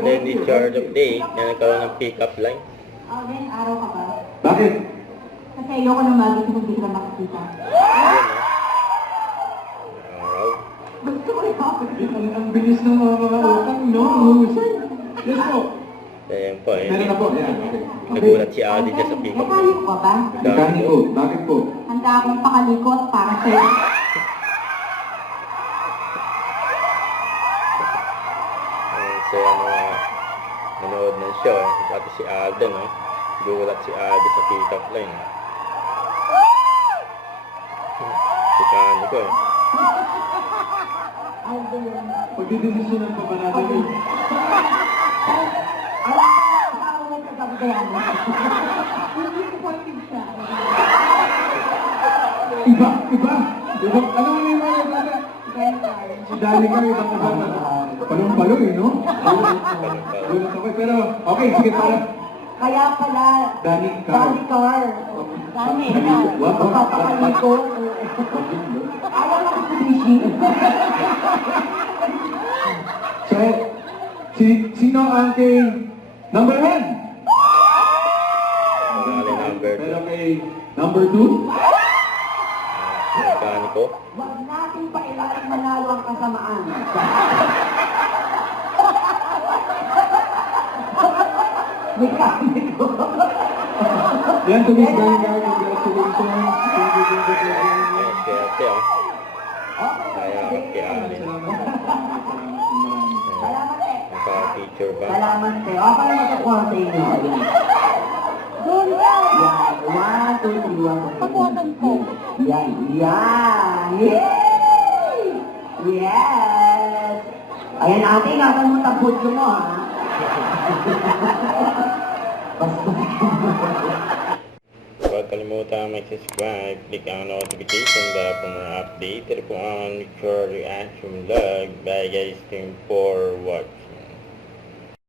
then the charge of day na nagkaroon ng pick-up line. Alden, araw ka ba? Bakit? Kasi ayoko na magi kung hindi ka makikita. Ayan, araw. Gusto ko ipapakita. Ang bilis ng mga utang, no? Yes po. Ayan po, Meron na po. Yan. nagulat si Adi dyan sa pick-up line. Mekaniko ka ba? Mekaniko. Bakit po? Handa akong pakalikot para sa'yo. So, nanood ng show, pati si Alden, gulat si Alden sa pick-up line. Mekaniko, Alden. Pagdidesisyonan pa ba natin yun? Ako may kagabayan. Hindi ko positive siya. Iba! Iba! Ano nga yung mga nagkaka? Si Dali ka, ibang palong-palong eh, no? Gulat ako. Pero, okay, sige para. Kaya pala, Danny Carr. Danny Carr. Danny Carr. Magpapakalikot. Ayaw na ko si Rishi. So, sino ang kay number 1? Pangalan number 2. Pero kay number 2? Mekaniko. Huwag natin pailalang manalo ang kasamaan. Mekaniko. Yan, to Miss Danny Carr. Congratulations. Thank you. Ayan, swerte, Kaya kay Alden. Salamat eh. Naka-feature ba? Salamat eh. Ako na makakuha sa inyo. Ayan. Doon ka! Yan. 1, 2, 3, 1, 2, 3. Papuatan ko. Yan. Yan. Yay! Yes! Ayan ate, ingatan mo tapos mo ha. Basta. Huwag kalimutan mag-subscribe, click ang notification bell for more update. Ito po ang Nicole Reaction Vlog. Bye guys, thank you for watching.